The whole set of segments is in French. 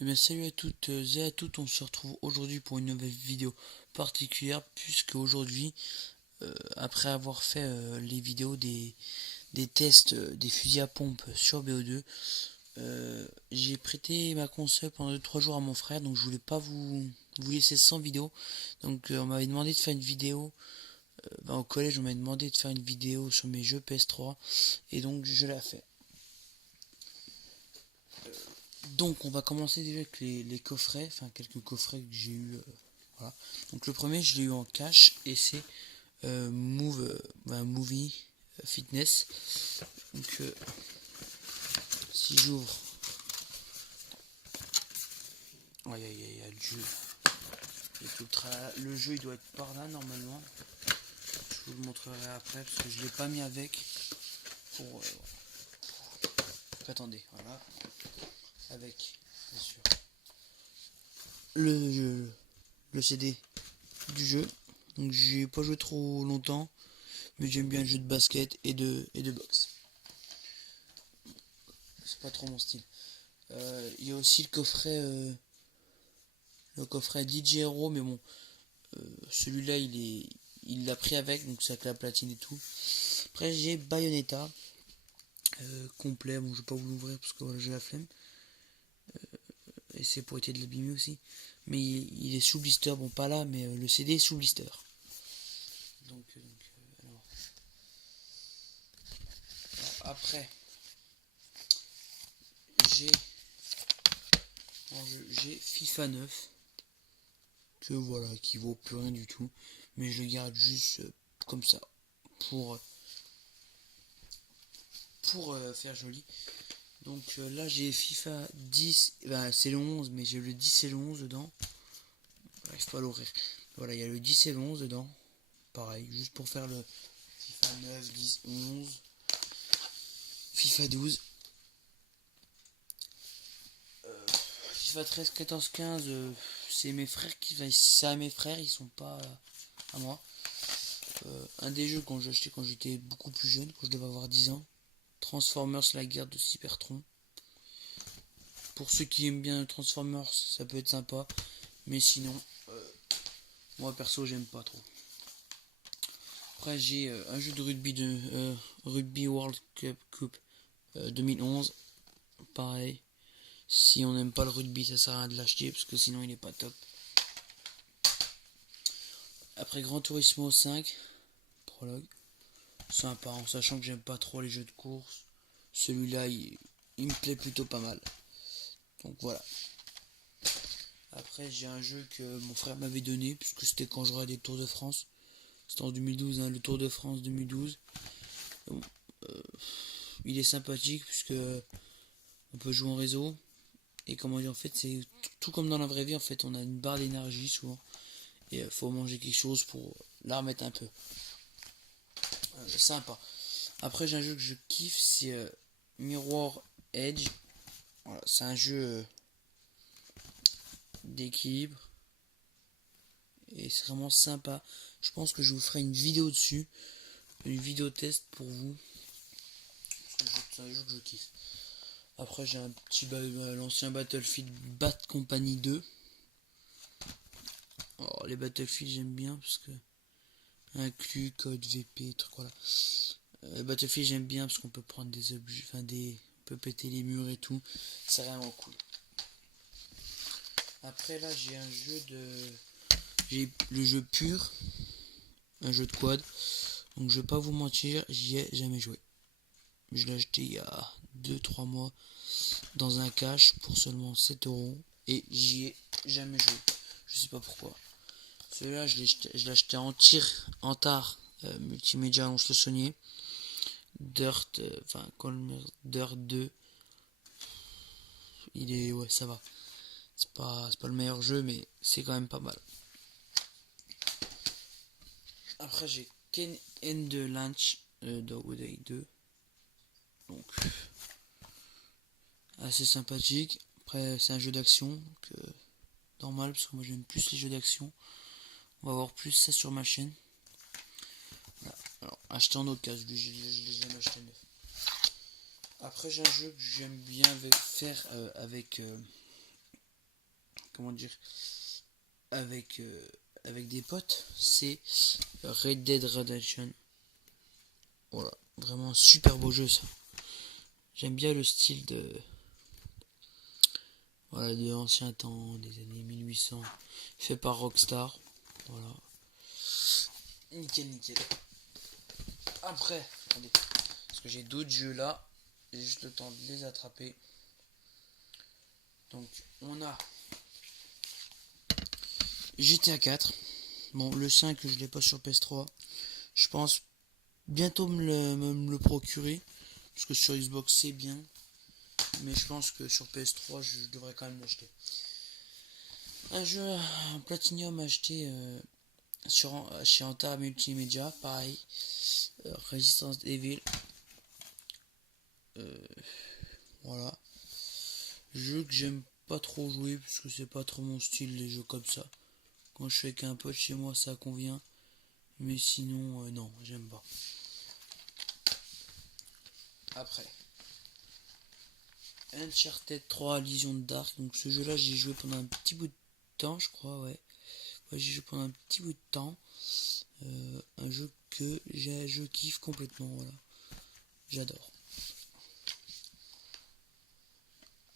Eh bien salut à toutes et à tous, on se retrouve aujourd'hui pour une nouvelle vidéo particulière puisque aujourd'hui, après avoir fait les vidéos des tests des fusils à pompe sur BO2, j'ai prêté ma console pendant 2-3 jours à mon frère, donc je voulais pas vous laisser sans vidéo. Donc on m'avait demandé de faire une vidéo, au collège on m'avait demandé de faire une vidéo sur mes jeux PS3 et donc je l'ai fait. Donc on va commencer déjà avec les coffrets, enfin quelques coffrets que j'ai eu. Voilà. Donc le premier je l'ai eu en cash et c'est Movie Fitness. Donc si j'ouvre, aïe aïe aïe, le jeu. Le jeu il doit être par là normalement. Je vous le montrerai après parce que je l'ai pas mis avec. Pour attendez, voilà. Avec bien sûr le, le CD du jeu. Donc j'ai pas joué trop longtemps, mais j'aime bien le jeu de basket et de boxe. C'est pas trop mon style. Il y a aussi le coffret DJ Hero, mais bon, celui-là il l'a pris avec, donc c'est avec la platine et tout. Après j'ai Bayonetta complet, bon je vais pas vous l'ouvrir parce que voilà, j'ai la flemme. Et c'est pour éviter de l'abîmer aussi. Mais il est sous blister, bon pas là, mais le CD est sous blister. Alors, après j'ai j'ai FIFA 9 que voilà, qui vaut plus rien du tout, mais je le garde juste comme ça pour faire joli. Donc là j'ai FIFA 10, bah, c'est le 11, mais j'ai le 10 et le 11 dedans. J'arrive pas à l'ouvrir. Voilà, il y a le 10 et le 11 dedans. Pareil, juste pour faire le FIFA 9, 10, 11, FIFA 12. FIFA 13, 14, 15, c'est mes frères c'est à mes frères, ils sont pas à moi. Un des jeux quand j'ai acheté quand j'étais beaucoup plus jeune, quand je devais avoir 10 ans. Transformers, la guerre de Cybertron. Pour ceux qui aiment bien Transformers, ça peut être sympa. Mais sinon, moi perso, j'aime pas trop. Après, j'ai un jeu de Rugby World Cup 2011. Pareil. Si on n'aime pas le rugby, ça sert à rien de l'acheter parce que sinon il est pas top. Après Gran Turismo 5, prologue. Sympa, en sachant que j'aime pas trop les jeux de course. Celui-là, il me plaît plutôt pas mal. Donc voilà. Après, j'ai un jeu que mon frère m'avait donné, puisque c'était quand je regardais le Tour de France. C'était en 2012, hein, le Tour de France 2012. Bon, il est sympathique, puisque on peut jouer en réseau. Et comment dire, en fait, c'est tout comme dans la vraie vie, en fait, on a une barre d'énergie souvent. Et il faut manger quelque chose pour la remettre un peu. Sympa. Après, j'ai un jeu que je kiffe, c'est Mirror Edge. Voilà, c'est un jeu d'équilibre. Et c'est vraiment sympa. Je pense que je vous ferai une vidéo dessus. Une vidéo test pour vous. C'est un jeu que je kiffe. Après, j'ai un petit l'ancien Battlefield Bad Company 2. Oh, les Battlefield, j'aime bien parce que inclus code VP, truc voilà. Battlefield, j'aime bien parce qu'on peut prendre des objets, on peut péter les murs et tout. C'est vraiment cool. Après, là, j'ai le jeu pur, un jeu de quad. Donc, je vais pas vous mentir, j'y ai jamais joué. Je l'ai acheté il y a 2-3 mois dans un cash pour seulement 7 € et j'y ai jamais joué. Je sais pas pourquoi. Celui-là, je l'ai acheté en tard, multimédia, on se le soignait. Dirt, Dirt 2. Ouais, ça va. C'est pas le meilleur jeu, mais c'est quand même pas mal. Après, j'ai Ken and the Lunch Dog Day 2. Donc, assez sympathique. Après, c'est un jeu d'action. Normal, parce que moi j'aime plus les jeux d'action. On va voir plus ça sur ma chaîne. Voilà. Alors, acheter en occasion, je les aime acheter neuf. Après, j'ai un jeu que j'aime bien faire avec comment dire, avec des potes, c'est Red Dead Redemption. Voilà, vraiment un super beau jeu ça. J'aime bien le style de ancien temps, des années 1800, fait par Rockstar. Voilà. Nickel. Après, attendez, parce que j'ai d'autres jeux là, j'ai juste le temps de les attraper. Donc on a GTA 4. Bon, le 5 je l'ai pas sur PS3. Je pense bientôt me le procurer, parce que sur Xbox c'est bien, mais je pense que sur PS3 je devrais quand même l'acheter. Un jeu en Platinum acheté chez Anta Multimedia, pareil, Resistance Evil. Voilà. Jeu que j'aime pas trop jouer, parce que c'est pas trop mon style les jeux comme ça. Quand je suis avec un pote chez moi ça convient, mais sinon non, j'aime pas. Après, Uncharted 3 Legion Dark. Donc ce jeu là j'ai joué pendant un petit bout de temps, je crois, ouais j'ai joué pendant un petit bout de temps. Un jeu que je kiffe complètement, voilà, j'adore.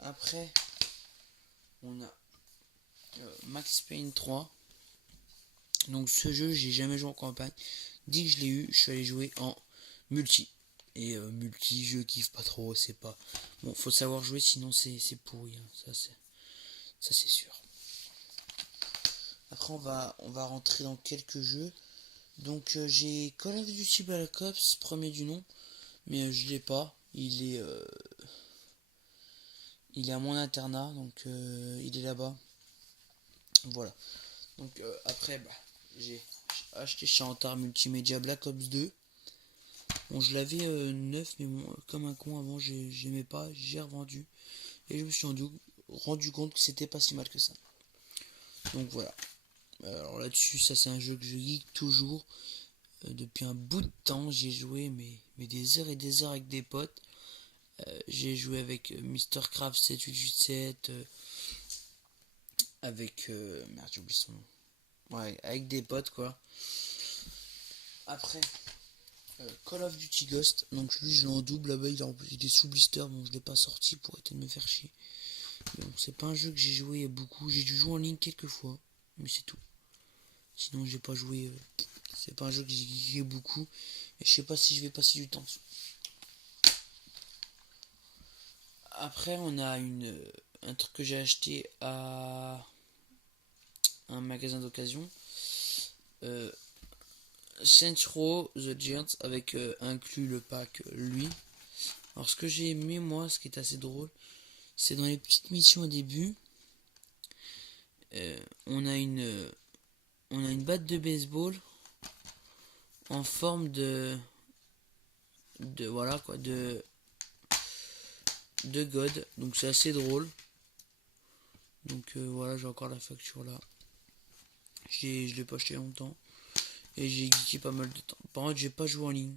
Après on a Max Payne 3. Donc ce jeu j'ai jamais joué en campagne. Dès que je l'ai eu je suis allé jouer en multi. Et multi je kiffe pas trop, c'est pas bon, faut savoir jouer sinon c'est pourri, hein. Ça c'est sûr. Après on va rentrer dans quelques jeux. Donc j'ai Call of Duty Black Ops, premier du nom, mais je l'ai pas. Il est à mon internat, donc il est là-bas. Voilà. Donc après j'ai acheté chez Antar Multimédia Black Ops 2. Bon, je l'avais neuf, mais bon, comme un con avant, j'aimais pas, j'ai revendu. Et je me suis rendu compte que c'était pas si mal que ça. Donc voilà. Alors là-dessus, ça c'est un jeu que je geek toujours. Depuis un bout de temps, j'ai joué mais des heures et des heures avec des potes. J'ai joué avec MrCraft 7887, avec merde, j'ai oublié son nom. Ouais, avec des potes quoi. Après Call of Duty Ghost, donc lui je l'ai en double, là-bas il est sous blister, bon je l'ai pas sorti pour essayer de me faire chier. Donc c'est pas un jeu que j'ai joué beaucoup, j'ai dû jouer en ligne quelques fois, mais c'est tout. Sinon j'ai pas joué, c'est pas un jeu que j'ai joué beaucoup, et je sais pas si je vais passer du temps dessus. Après on a un truc que j'ai acheté à un magasin d'occasion. Saints Row The Giants avec inclus le pack lui. Alors ce que j'ai aimé moi, ce qui est assez drôle, c'est dans les petites missions au début, on a une batte de baseball en forme de voilà quoi, de God. Donc c'est assez drôle. Donc voilà, j'ai encore la facture là. Je l'ai pas acheté longtemps et j'ai geeké pas mal de temps. Par contre j'ai pas joué en ligne.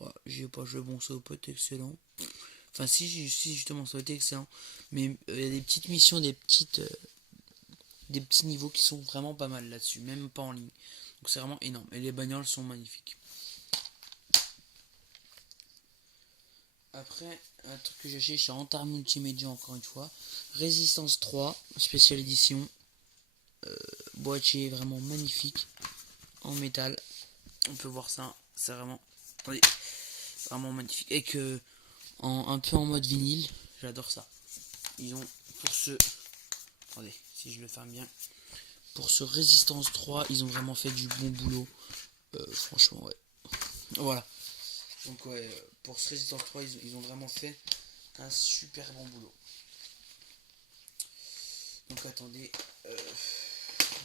Ouais, j'ai pas joué, bon ça peut être excellent. Enfin si justement ça a été excellent. Mais il y a des petites missions, des petits niveaux qui sont vraiment pas mal là-dessus, même pas en ligne. Donc c'est vraiment énorme. Et les bagnoles sont magnifiques. Après, un truc que j'ai acheté chez Antar Multimédia encore une fois. Résistance 3, spéciale édition. Boîtier vraiment magnifique. En métal. On peut voir ça. C'est vraiment. Attendez. Vraiment magnifique. Et que un peu en mode vinyle. J'adore ça. Ils ont pour ce. Attendez, si je le ferme bien. Pour ce Résistance 3, ils ont vraiment fait du bon boulot. Franchement, ouais. Voilà. Donc ouais, pour ce Résistance 3, ils ont vraiment fait un super bon boulot. Donc attendez.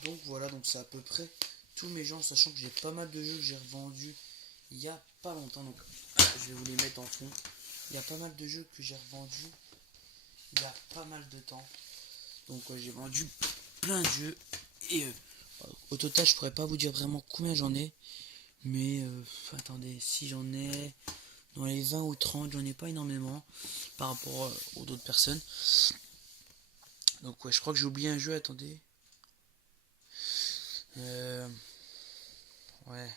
Donc voilà, donc c'est à peu près tous mes gens, sachant que j'ai pas mal de jeux que j'ai revendus il y a pas longtemps. Donc je vais vous les mettre en fond. Il y a pas mal de jeux que j'ai revendus il y a pas mal de temps. Donc j'ai vendu plein de jeux. Et au total, je pourrais pas vous dire vraiment combien j'en ai. Mais attendez, si j'en ai dans les 20 ou 30, j'en ai pas énormément par rapport aux d'autres personnes. Donc ouais, je crois que j'ai oublié un jeu, attendez. Ouais.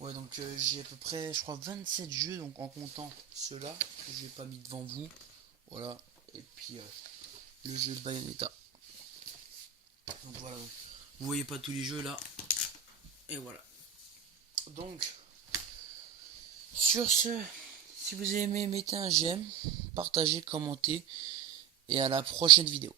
Ouais, donc j'ai à peu près, je crois, 27 jeux, donc en comptant ceux-là, que je n'ai pas mis devant vous. Voilà. Et puis le jeu de Bayonetta. Donc voilà. Vous voyez pas tous les jeux là. Et voilà. Donc, sur ce, si vous avez aimé, mettez un j'aime, partagez, commentez. Et à la prochaine vidéo.